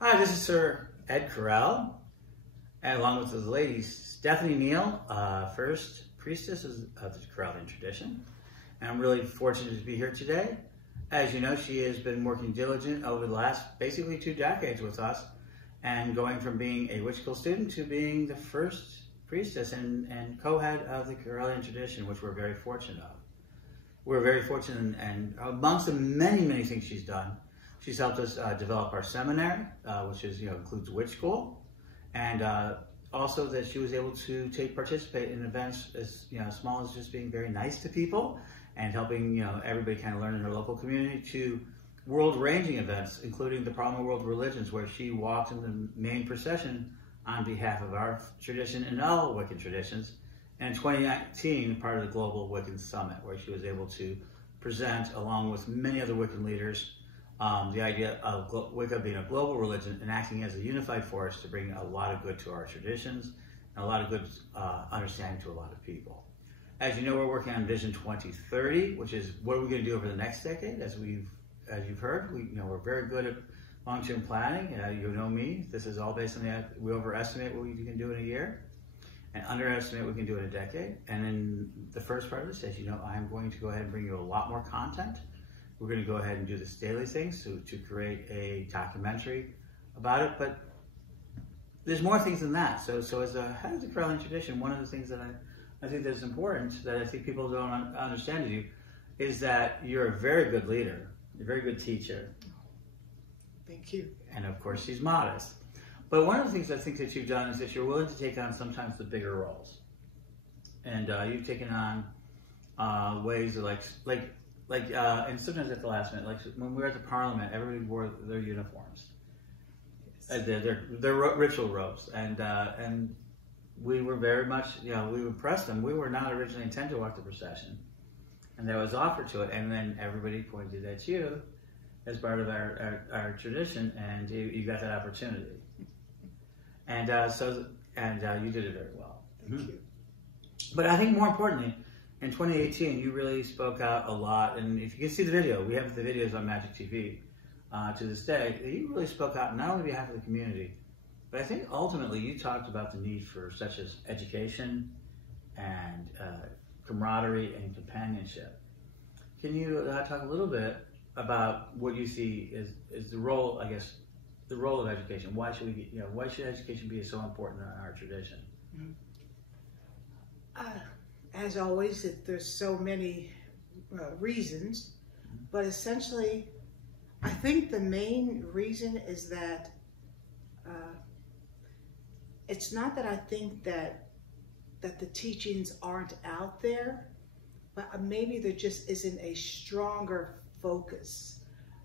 Hi, this is Sir Ed Correll, and along with the ladies, Stephanie Neal, First Priestess of the Correllian Tradition. And I'm really fortunate to be here today. As you know, she has been working diligent over the last basically 2 decades with us, and going from being a witch school student to being the first priestess and co-head of the Correllian Tradition, which we're very fortunate of. We're very fortunate, and amongst the many, many things she's done, she's helped us develop our seminary, which is, includes witch school, and also that she was able to participate in events as small as just being very nice to people and helping everybody kind of learn in her local community, to world-ranging events, including the Parliament of World Religions, where she walked in the main procession on behalf of our tradition and all Wiccan traditions. And in 2019, part of the Global Wiccan Summit, where she was able to present, along with many other Wiccan leaders, the idea of Wicca being a global religion and acting as a unified force to bring a lot of good to our traditions and a lot of good understanding to a lot of people. As you know, we're working on Vision 2030, which is what are we going to do over the next decade. As you've heard, we're very good at long-term planning. You know me. This is all based on we overestimate what we can do in a year and underestimate what we can do in a decade. And in the first part of this, as you know, I'm going to go ahead and bring you a lot more content. We're going to go ahead and do this daily things to create a documentary about it, but there's more things than that. So as a head of the Correllian Tradition, one of the things that I think that's important, that I think people don't understand of you, is that you're a very good leader, a very good teacher. Thank you. And of course, she's modest. But one of the things I think that you've done is that you're willing to take on sometimes the bigger roles. And you've taken on ways of and sometimes at the last minute, like when we were at the Parliament, everybody wore their uniforms, yes. their ritual robes, and we were very much, we impressed them. We were not originally intended to walk the procession, and that was offered to it, and then everybody pointed at you as part of our tradition, and you got that opportunity, and you did it very well. Thank you. But I think more importantly, in 2018, you really spoke out a lot, and if you can see the video, we have the videos on Magic TV to this day. You really spoke out not only on behalf of the community, but I think ultimately you talked about the need for such as education and camaraderie and companionship. Can you talk a little bit about what you see is the role, I guess, the role of education? Why should why should education be so important in our tradition? Mm-hmm. As always, there's so many reasons, but essentially, I think the main reason is that it's not that I think that the teachings aren't out there, but maybe there just isn't a stronger focus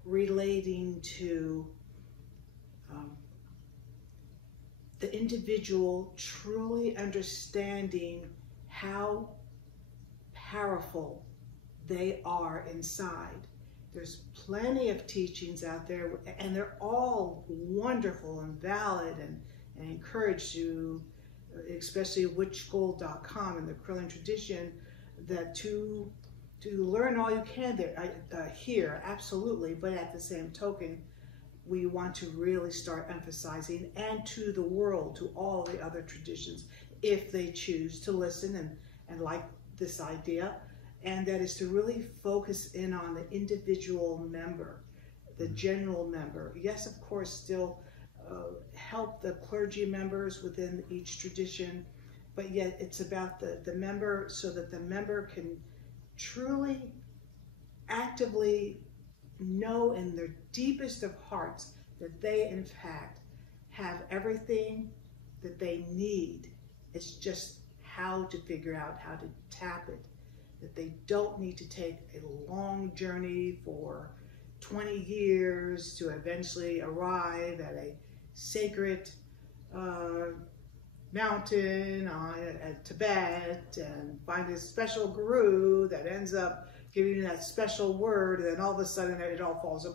relating to the individual truly understanding how powerful they are inside. There's plenty of teachings out there, and they're all wonderful and valid, and encourage you, especially witchschool.com and the Correllian Tradition, that to learn all you can there here, absolutely. But at the same token, we want to really start emphasizing, and to the world, to all the other traditions, if they choose to listen and like this idea, and that is to really focus in on the individual member, the general member. Yes, of course, still help the clergy members within each tradition, but yet it's about the member, so that the member can truly, actively know in their deepest of hearts that they, in fact, have everything that they need. It's just how to figure out how to tap it, that they don't need to take a long journey for 20 years to eventually arrive at a sacred mountain at Tibet and find a special guru that ends up giving you that special word, and then all of a sudden it all falls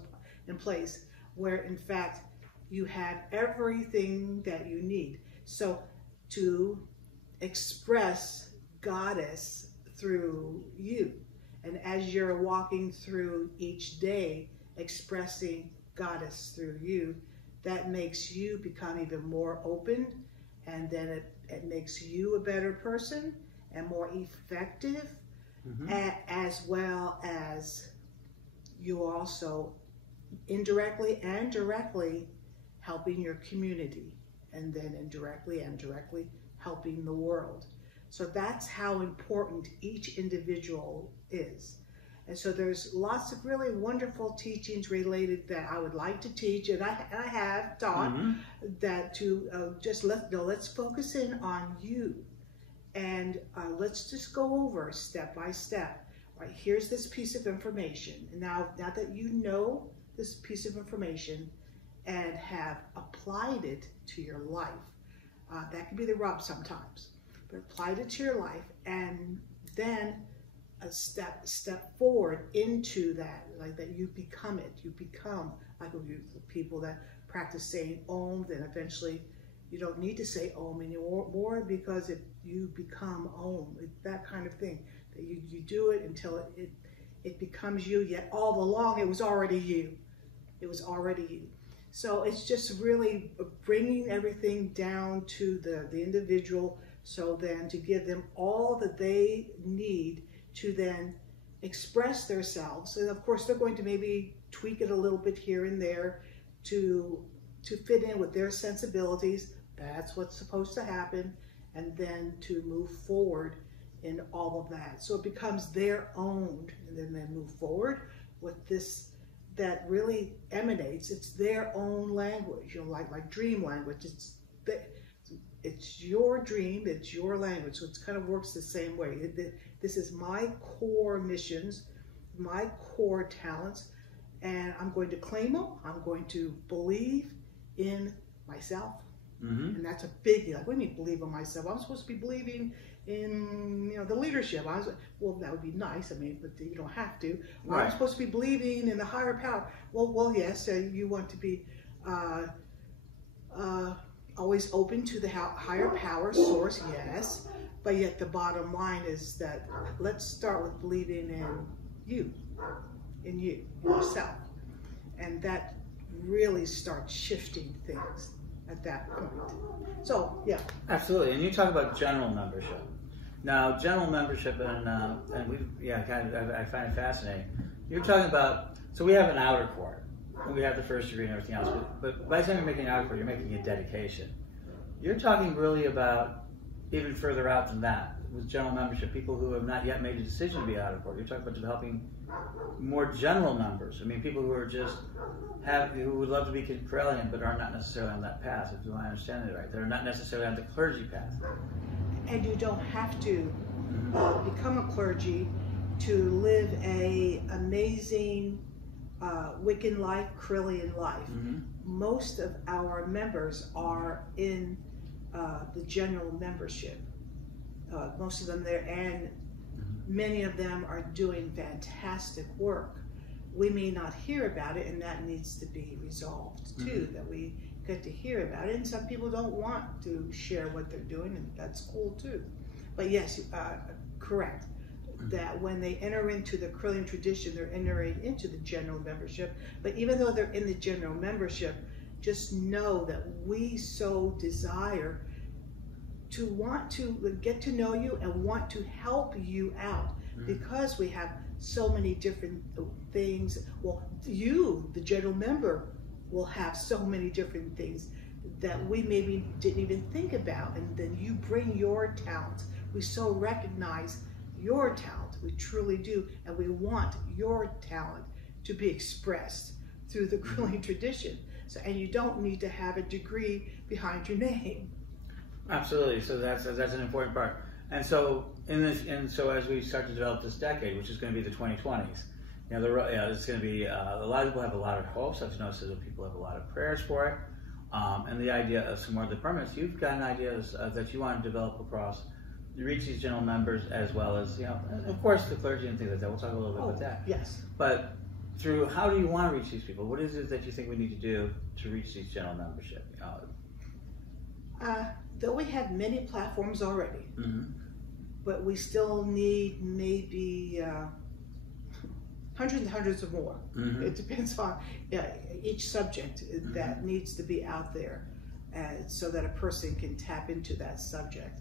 in place, where in fact you have everything that you need. So to express Goddess through you, and as you're walking through each day expressing Goddess through you, that makes you become even more open, and then it makes you a better person and more effective, as well as you also indirectly and directly helping your community, and then indirectly and directly helping the world. So that's how important each individual is. And so there's lots of really wonderful teachings related that I would like to teach, and I have taught that to let's focus in on you, and let's just go over step by step. All right, here's this piece of information, and now that you know this piece of information and have applied it to your life, that can be the rub sometimes, but applied it to your life, and then a step forward into that, like that you become it. You become like the people that practice saying Om, then eventually you don't need to say Om anymore because you become Om, that kind of thing. That you do it until it becomes you, yet all along it was already you. It was already you. So it's just really bringing everything down to the individual, so then to give them all that they need to then express themselves. And of course, they're going to maybe tweak it a little bit here and there to fit in with their sensibilities. That's what's supposed to happen. And then to move forward in all of that. So it becomes their own, and then they move forward with this that really emanates. It's their own language, like dream language. It's your dream, it's your language, so it kind of works the same way. This is my core missions, my core talents, and I'm going to claim them. I'm going to believe in myself, and that's a big deal. Like, what do you mean believe in myself? I'm supposed to be believing in the leadership. Well, that would be nice. I mean, but you don't have to. Right. I'm supposed to be believing in the higher power. Well, yes. You want to be always open to the higher power source, yes. But yet the bottom line is that let's start with believing in yourself, and that really starts shifting things at that point. So yeah, absolutely. And you talk about general membership. Now, general membership, and I find it fascinating. You're talking about, so we have an outer core, and we have the first degree and everything else, but by the time you're making an outer core, you're making a dedication. You're talking really about even further out than that, with general membership, people who have not yet made a decision to be outer core. You're talking about developing more general members. I mean, people who are who would love to be Correllian, but are not necessarily on that path, if I understand it right. They're not necessarily on the clergy path. And you don't have to become a clergy to live a amazing Wiccan life, Correllian life. Most of our members are in the general membership. Most of them there, and many of them are doing fantastic work. We may not hear about it, and that needs to be resolved too, that we get to hear about it. And some people don't want to share what they're doing, and that's cool too. But yes, correct, that when they enter into the Correllian tradition, they're entering into the general membership. But even though they're in the general membership, just know that we so desire to want to get to know you and want to help you out, because we have so many different things. Well, you, the general member, will have so many different things that we maybe didn't even think about, and then you bring your talents. We so recognize your talent, we truly do, and we want your talent to be expressed through the Correllian tradition. So, and you don't need to have a degree behind your name. Absolutely. So that's an important part. And so so as we start to develop this decade, which is going to be the 2020s, it's going to be a lot of people have a lot of hopes. I've noticed that people have a lot of prayers for it, and the idea of some more of the permanence. You've got ideas that you want to develop across, reach these general members, as well as of course the clergy and things like that. We'll talk a little bit about that. Yes. But through, how do you want to reach these people? What is it that you think we need to do to reach these general membership? Though we have many platforms already, but we still need maybe hundreds and hundreds of more. Mm-hmm. It depends on each subject that needs to be out there, so that a person can tap into that subject.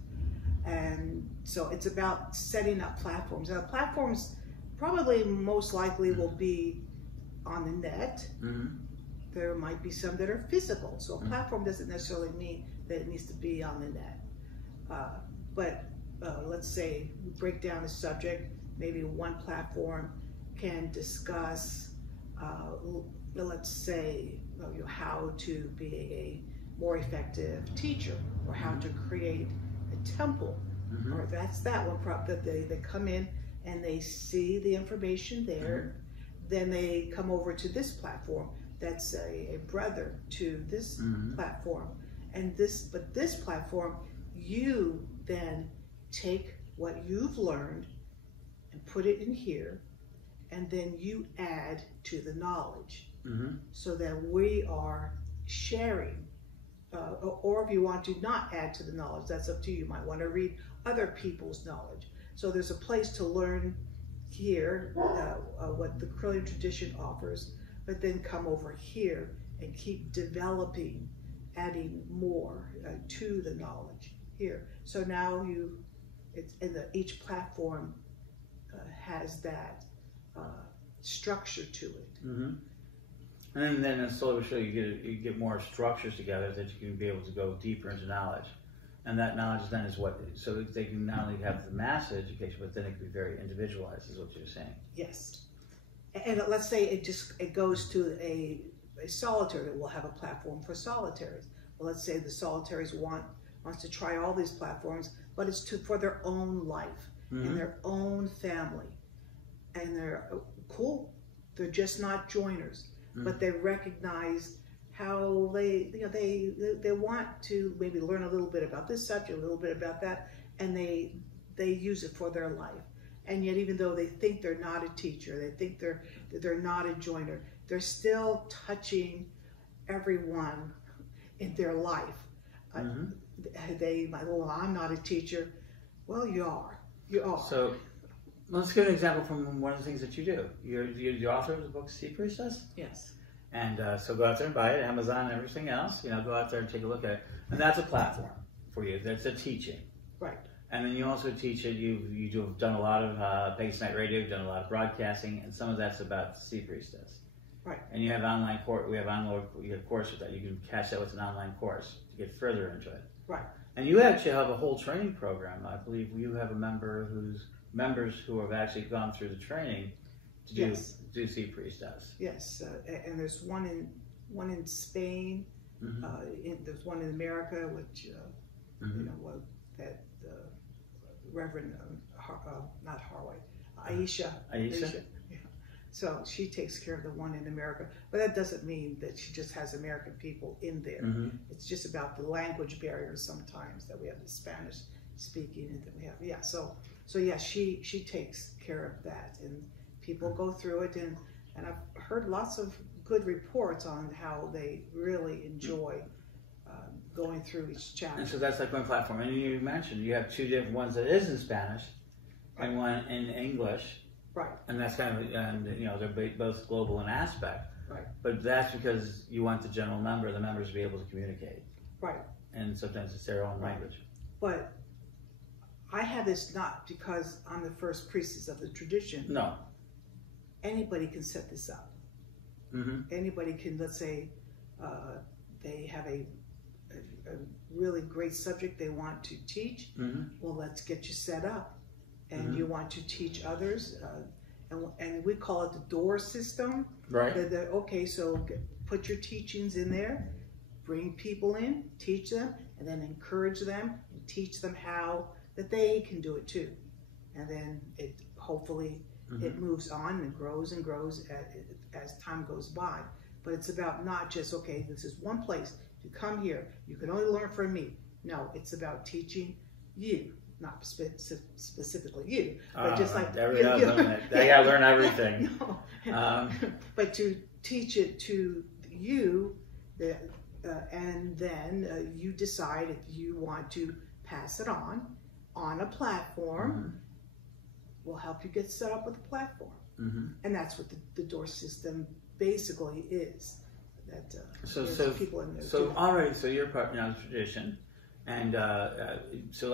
And so it's about setting up platforms. Now, platforms probably most likely will be on the net. Mm-hmm. There might be some that are physical. So a platform doesn't necessarily mean that it needs to be on the net. But let's say we break down a subject, maybe one platform can discuss, let's say, how to be a more effective teacher, or how to create a temple. Mm-hmm. Or that's that one prop that they come in and they see the information there. Then they come over to this platform that's a brother to this platform. And this platform, you then take what you've learned and put it in here, and then you add to the knowledge, so that we are sharing. Or if you want to not add to the knowledge, that's up to you. You might want to read other people's knowledge. So there's a place to learn here what the Correllian tradition offers, but then come over here and keep developing, adding more to the knowledge here. So now each platform has that structure to it. Mm-hmm. And then in slowly but surely you get more structures together that you can be able to go deeper into knowledge. And that knowledge then is so they can not only have the mass education, but then it can be very individualized, is what you're saying. Yes. And let's say it goes to a solitary. We'll have a platform for solitaries. Well, let's say the solitaries wants to try all these platforms, but it's for their own life and their own family. And they're cool. They're just not joiners, but they recognize how they want to maybe learn a little bit about this subject, a little bit about that, and they use it for their life. And yet, even though they think they're not a teacher, they think they're not a joiner, they're still touching everyone in their life. They might, well, I'm not a teacher. Well, you are. You are. So let's give an example from one of the things that you do. You're the author of the book Sea Priestess? Yes. And so go out there and buy it, Amazon and everything else. Go out there and take a look at it. And that's a platform for you. That's a teaching. Right. And then you also teach it. You've done a lot of Pace Night Radio. You've done a lot of broadcasting, and some of that's about Sea Priestess. Right. And you have online course. We have a course with that. You can catch that with an online course to get further into it. Right. And you actually have a whole training program. I believe you have members who have actually gone through the training to do Sea Priestess. Yes, and there's one in Spain. There's one in America, which that Reverend not Harway, Aisha. Aisha. Yeah. So she takes care of the one in America, but that doesn't mean that she just has American people in there. It's just about the language barriers sometimes, that we have the Spanish speaking, and then we have So yeah, she takes care of that, and people go through it, and I've heard lots of good reports on how they really enjoy going through each chapter. And so that's like one platform. And you mentioned you have two different ones that is in Spanish, and one in English. Right. And that's kind of, they're both global in aspect. Right. But that's because you want the members to be able to communicate. Right. And sometimes it's their own language. But I have this not because I'm the first priestess of the tradition. No. Anybody can set this up. Anybody can, let's say, they have a really great subject they want to teach. Well, let's get you set up. And you want to teach others. And we call it the door system. Right. Okay, so put your teachings in there, bring people in, teach them, and then encourage them and teach them how that they can do it too. And then it hopefully it moves on and grows as time goes by. But it's about not just, okay, this is one place. If you come here, you can only learn from me. No, it's about teaching you, not specifically you, but just like they gotta learn everything. But to teach it to you, and then you decide if you want to pass it on a platform. We'll help you get set up with a platform. And that's what the door system basically is. That so people in there. So already, so you're part of tradition, and so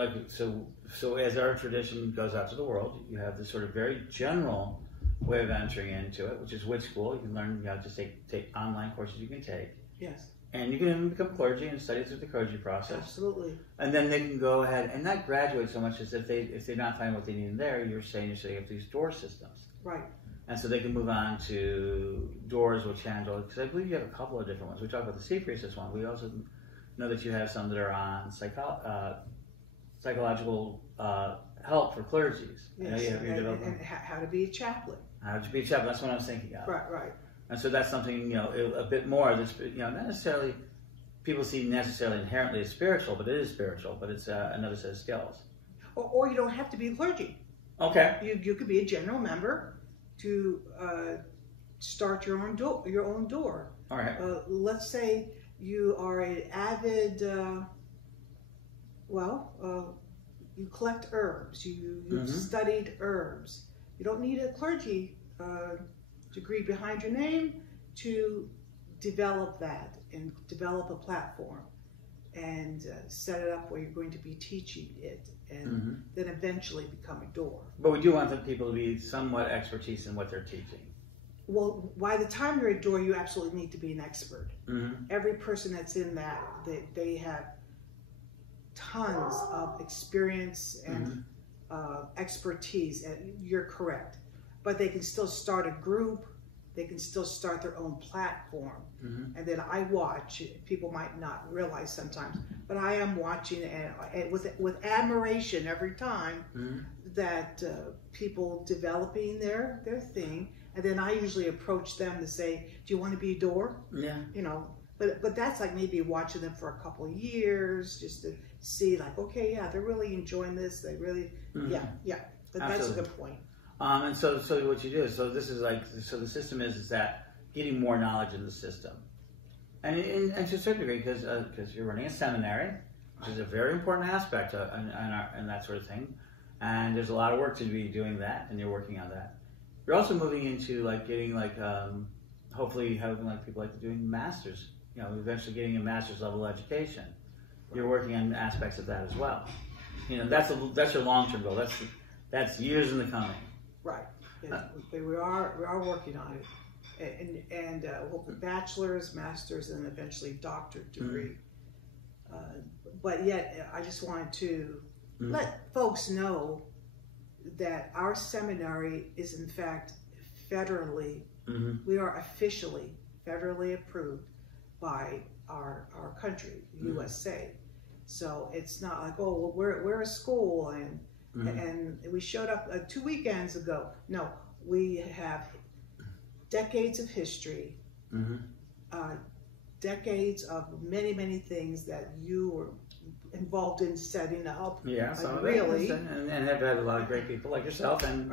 as our tradition goes out to the world, you have this sort of very general way of entering into it, which is witch school. You can learn, just take online courses you can take. Yes. And you can even become clergy and study through the clergy process. Absolutely. And then they can go ahead and not graduate so much as if they're not finding what they need in there, you're setting up these door systems. Right. And so they can move on to doors which handle, because I believe you have a couple of different ones. We talked about the First Priestess one. We also know that you have some that are on psychological help for clergies. Yes. And how to be a chaplain. How to be a chaplain. That's what I was thinking of. Right. And so that's something, a bit more that's, not necessarily, people see necessarily inherently as spiritual, but it is spiritual, but it's another set of skills. Or you don't have to be a clergy. Okay. You could be a general member to start your own door. All right. Let's say you are an avid, you collect herbs. You've studied herbs. You don't need a clergy degree behind your name to develop that and develop a platform and set it up where you're going to be teaching it and then eventually become a door. But we do want the people to be somewhat expertise in what they're teaching. Well, by the time you're a door, you absolutely need to be an expert. Every person that's in that, they have tons of experience and expertise, and you're correct. But they can still start a group, they can still start their own platform. And then I watch, people might not realize sometimes, but I am watching and with admiration every time that people developing their thing. And then I usually approach them to say, do you want to be a door? Yeah. But that's like maybe watching them for a couple of years just to see like, okay, yeah, they're really enjoying this. They really, yeah. But Absolutely. That's a good point. And so what you do is, so this is the system is that getting more knowledge in the system. And to a certain degree, because you're running a seminary, which is a very important aspect and that sort of thing. And there's a lot of work to be doing that, and you're working on that. You're also moving into getting hopefully having people doing masters, eventually getting a master's level education. You're working on aspects of that as well. That's your long-term goal. That's years in the coming. Right. We are working on it, and bachelor's, master's, and eventually doctorate degree. But yet, I just wanted to let folks know that our seminary is in fact federally, we are officially federally approved by our country, USA. So it's not like, oh, well, we're a school and we showed up 2 weekends ago. No, we have decades of history, decades of many things that you were involved in setting up. Yeah, so really, and have had a lot of great people like yourself and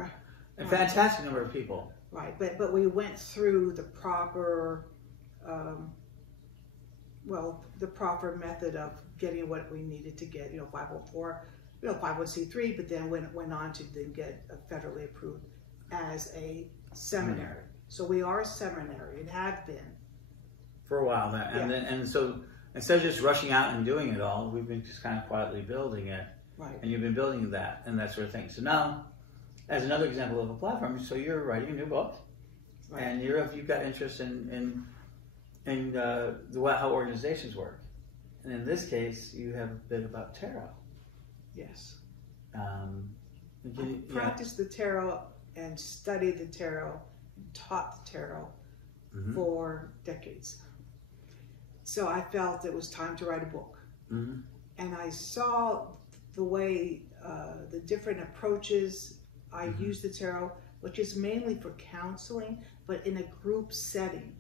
a fantastic number of people. Right, but we went through the proper, the proper method of getting what we needed to get. 504, 501c3, but then went on to then get federally approved as a seminary. So we are a seminary and have been for a while now, and so instead of just rushing out and doing it all, we've been just kind of quietly building it. Right. And you've been building that and that sort of thing. So now, as another example of a platform, so you're writing a new book, and you've got interest in how organizations work. And in this case, you have a bit about tarot. Yes. I practiced the tarot and studied the tarot and taught the tarot for decades. So I felt it was time to write a book. And I saw the way, the different approaches I use the tarot, which is mainly for counseling, but in a group setting.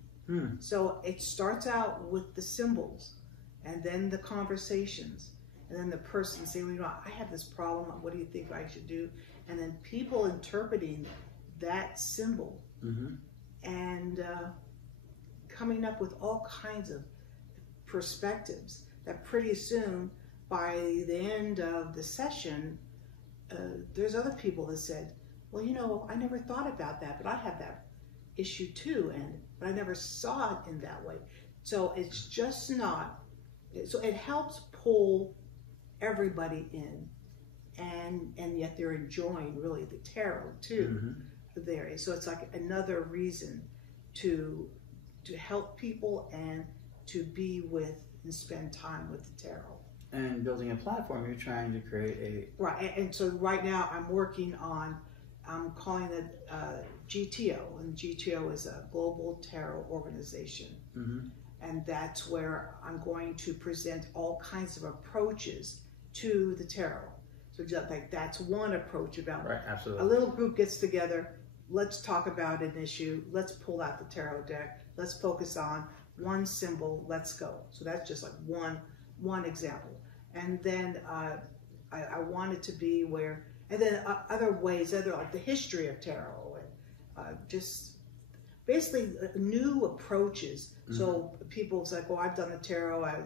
So it starts out with the symbols and then the conversations. And then the person saying, I have this problem, what do you think I should do? And then people interpreting that symbol and coming up with all kinds of perspectives that pretty soon, by the end of the session, there's other people that said, well, I never thought about that, but I have that issue too, but I never saw it in that way. So it's just not, so it helps pull everybody in, and yet they're enjoying really the tarot too. There, so it's like another reason to help people and to be with and spend time with the tarot. And building a platform, you're trying to create a... Right, and so right now I'm working on, I'm calling it GTO, and GTO is a Global Tarot Organization. And that's where I'm going to present all kinds of approaches to the tarot. So just like that's one approach about a little group gets together, let's talk about an issue, let's pull out the tarot deck, let's focus on one symbol, let's go. So that's just like one example. And then I want it to be where, and then other ways, like the history of tarot, and just basically new approaches. So people say, oh, I've done the tarot,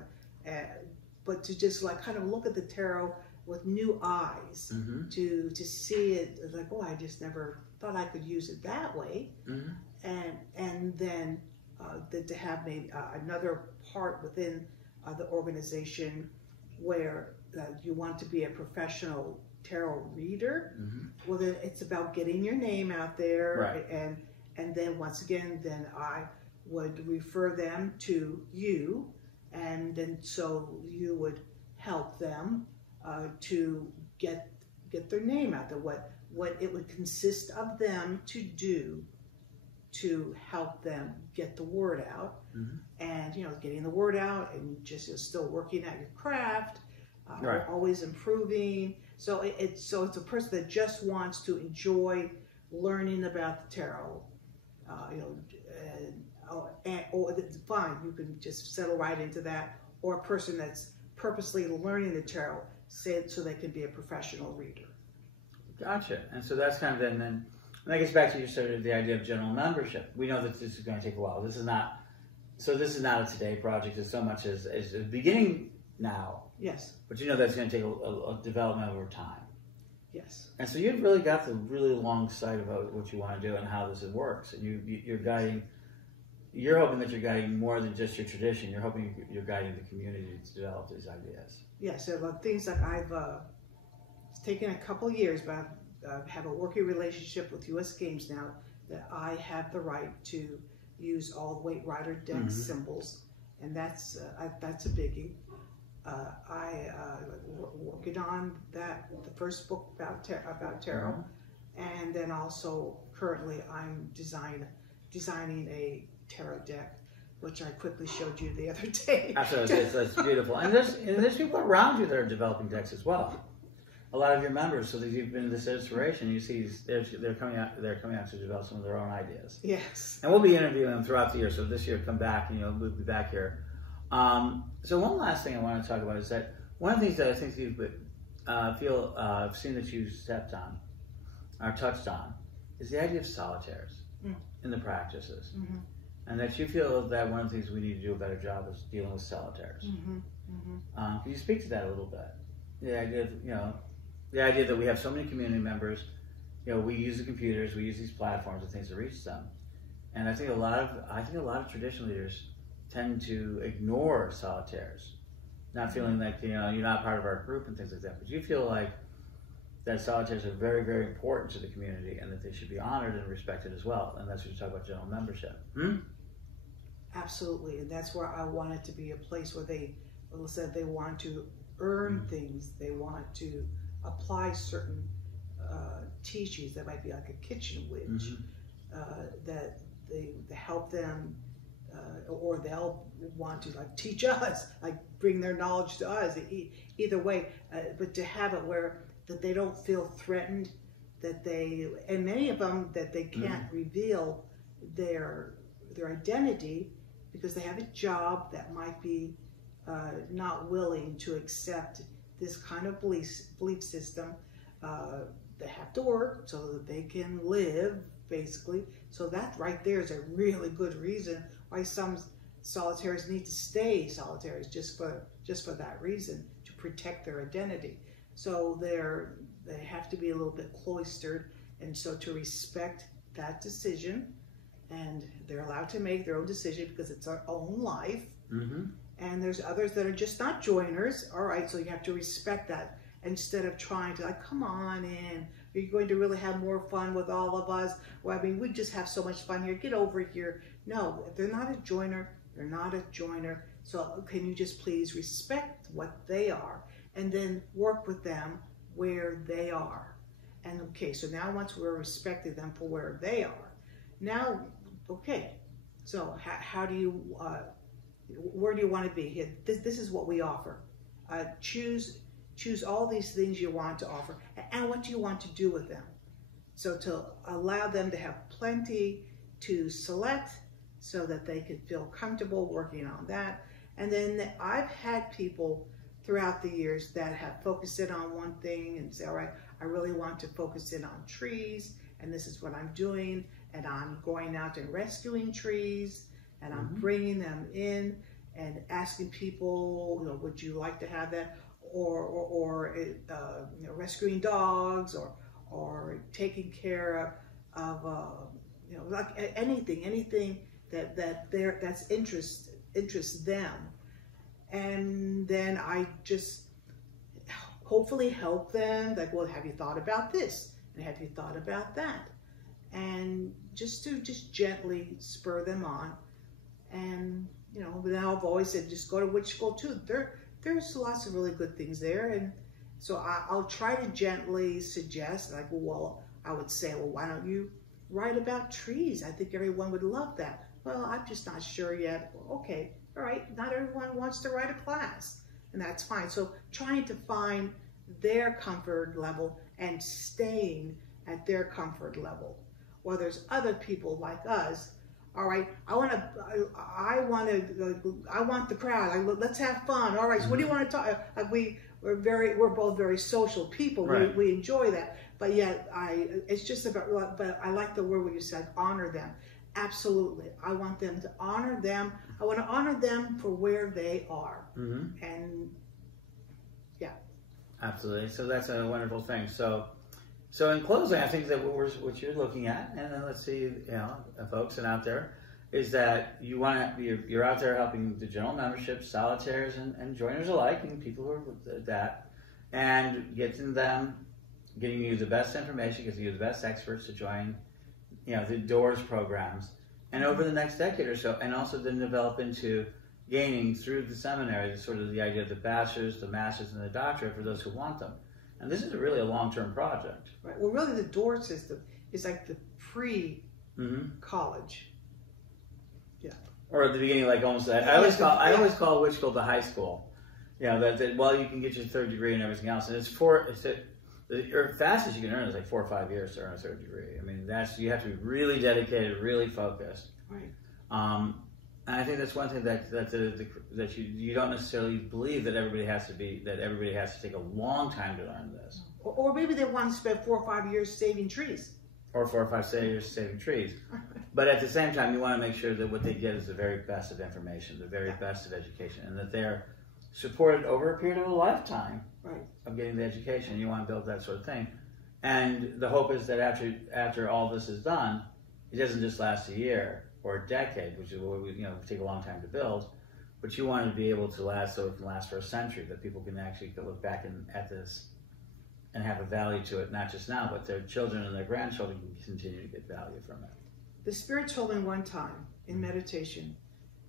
but to just like kind of look at the tarot with new eyes, to see it like, oh, I just never thought I could use it that way. And then to have maybe another part within the organization where you want to be a professional tarot reader. Well, then it's about getting your name out there, and then once again, then I would refer them to you, and then so you would help them to get their name out there. What it would consist of them to do to help them get the word out, and getting the word out, and just still working at your craft, always improving. So it's a person that just wants to enjoy learning about the tarot, or fine, you can just settle right into that, or a person that's purposely learning the tarot, so they can be a professional reader. Gotcha. And so that's kind of then and that gets back to your sort of the idea of general membership. We know that this is going to take a while. This is not a today project as so much as a beginning now. Yes. But that's going to take a development over time. Yes. And so you've really got the really long sight about what you want to do and how this works. And you're hoping that you're guiding more than just your tradition. You're hoping you're guiding the community to develop these ideas. Yes. So things like it's taken a couple of years, but I have a working relationship with U.S. Games now that I have the right to use all the Weight Rider deck symbols, and that's a biggie. I working on that, the first book about tarot, and then also currently I'm designing a tarot deck, which I quickly showed you the other day. Absolutely, that's beautiful. And there's people around you that are developing decks as well. A lot of your members, so that you've been this inspiration. You see, they're coming out to develop some of their own ideas. Yes. And we'll be interviewing them throughout the year. So this year, come back, and we'll be back here. So one last thing I want to talk about is that one of the things that I think you've I've seen that you stepped on or touched on is the idea of solitaires in the practices, and that you feel that one of the things we need to do a better job is dealing with solitaires. Can you speak to that a little bit? The idea that we have so many community members, we use the computers, we use these platforms and things to reach them, and I think a lot of traditional leaders tend to ignore solitaires, not feeling like you're not part of our group and things like that. But you feel like that solitaires are very, very important to the community and that they should be honored and respected as well. And that's what you talk about general membership. Absolutely, and that's where I want it to be a place where they want to earn things. They want to apply certain teachings that might be like a kitchen witch, that they help them, or they'll want to teach us, bring their knowledge to us. Either way, but to have it where that they don't feel threatened, and many of them that they can't reveal their identity because they have a job that might be not willing to accept this kind of belief system. They have to work so that they can live, basically. So that right there is a really good reason why some solitaires need to stay solitaires, just for that reason, to protect their identity. So they have to be a little bit cloistered And so to respect that decision, and they're allowed to make their own decision because it's their own life. Mm-hmm. And there's others that are just not joiners. All right, so you have to respect that instead of trying to like, come on in. You're going to really have more fun with all of us. Well, I mean, we just have so much fun here. Get over here. No, if they're not a joiner, they're not a joiner. So can you just please respect what they are and then work with them where they are? And okay, so now once we're respecting them for where they are, now, okay, so how do you, where do you want to be? This is what we offer. Choose all these things you want to offer and what do you want to do with them. So to allow them to have plenty to select so that they could feel comfortable working on that. And then I've had people throughout the years that have focused in on one thing and say, all right, I really want to focus in on trees and this is what I'm doing. And I'm going out and rescuing trees and I'm bringing them in and asking people, you know, would you like to have that? Or you know, rescuing dogs or taking care of you know, like anything that's interests them. And then I just hopefully help them, like, well, have you thought about this? And have you thought about that? And just gently spur them on. And, you know, now I've always said, just go to witch school too. There's lots of really good things there. And so I'll try to gently suggest, like, well, I would say, well, why don't you write about trees? I think everyone would love that. Well, I'm just not sure yet. Well, okay, all right, not everyone wants to write a class, and that's fine. So trying to find their comfort level and staying at their comfort level. Well, there's other people like us. All right, I want the crowd. Let's have fun. All right, so what do you want to talk? We're both very social people. Right. We enjoy that. But yet, it's just about. But I like the word where you said honor them. Absolutely, I want them to honor them. I want to honor them for where they are. And yeah, absolutely. So that's a wonderful thing. So in closing, I think that what you're looking at, and then let's see, you know, folks and out there, is that you're out there helping the general membership, solitaires and joiners alike, and people who are with that, and getting you the best information, getting you the best experts to join, you know, the doors programs, and over the next decade or so, and also then develop into gaining through the seminary sort of the idea of the bachelor's, the master's, and the doctorate for those who want them. And this is really a long-term project. Right. Well, really, the door system is like the pre-college. Yeah. Or at the beginning, like almost that. I always call witch school the high school. You know, that well, you can get your third degree and everything else, and the fastest you can earn is like 4 or 5 years to earn a third degree. I mean, you have to be really dedicated, really focused. Right. And I think that's one thing that you don't necessarily believe that everybody has to take a long time to learn this. Or maybe they want to spend 4 or 5 years saving trees. Or 4 or 5 years saving trees. But at the same time, you want to make sure that what they get is the very best of information, the very best of education, and that they're supported over a period of a lifetime of getting the education. You want to build that sort of thing. And the hope is that after all this is done, it doesn't just last a year or a decade, which is what we, you know, take a long time to build, but you want it to be able to last so it can last for a century, that people can actually look back at this and have a value to it, not just now, but their children and their grandchildren can continue to get value from it. The Spirit told me one time in meditation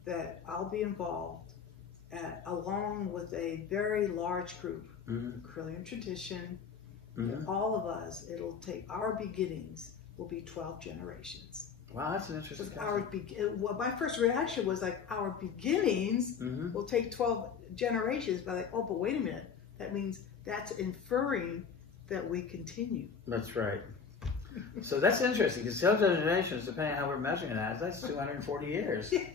that I'll be involved along with a very large group, Correllian Tradition, all of us. It'll take our beginnings will be 12 generations. Wow, that's an interesting concept. Well, my first reaction was like, our beginnings will take 12 generations. But like, oh, but wait a minute. That means that's inferring that we continue. That's right. So that's interesting, because 12 generations, depending on how we're measuring that, that's 240 years. Yes.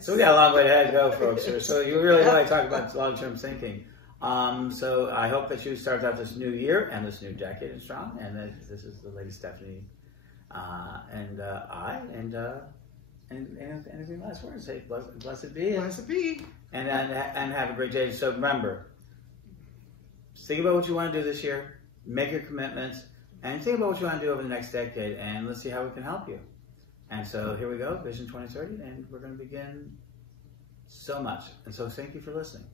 So we got a long way to go, folks. So you really want to talk about long-term thinking. So I hope that you start out this new year and this new decade strong. And this is the Lady Stephanie and anything last words? Say blessed be. Blessed be. And have a great day. So remember, think about what you want to do this year. Make your commitments. And think about what you want to do over the next decade, and let's see how we can help you. And so here we go, Vision 2030, and we're going to begin so much. And so thank you for listening.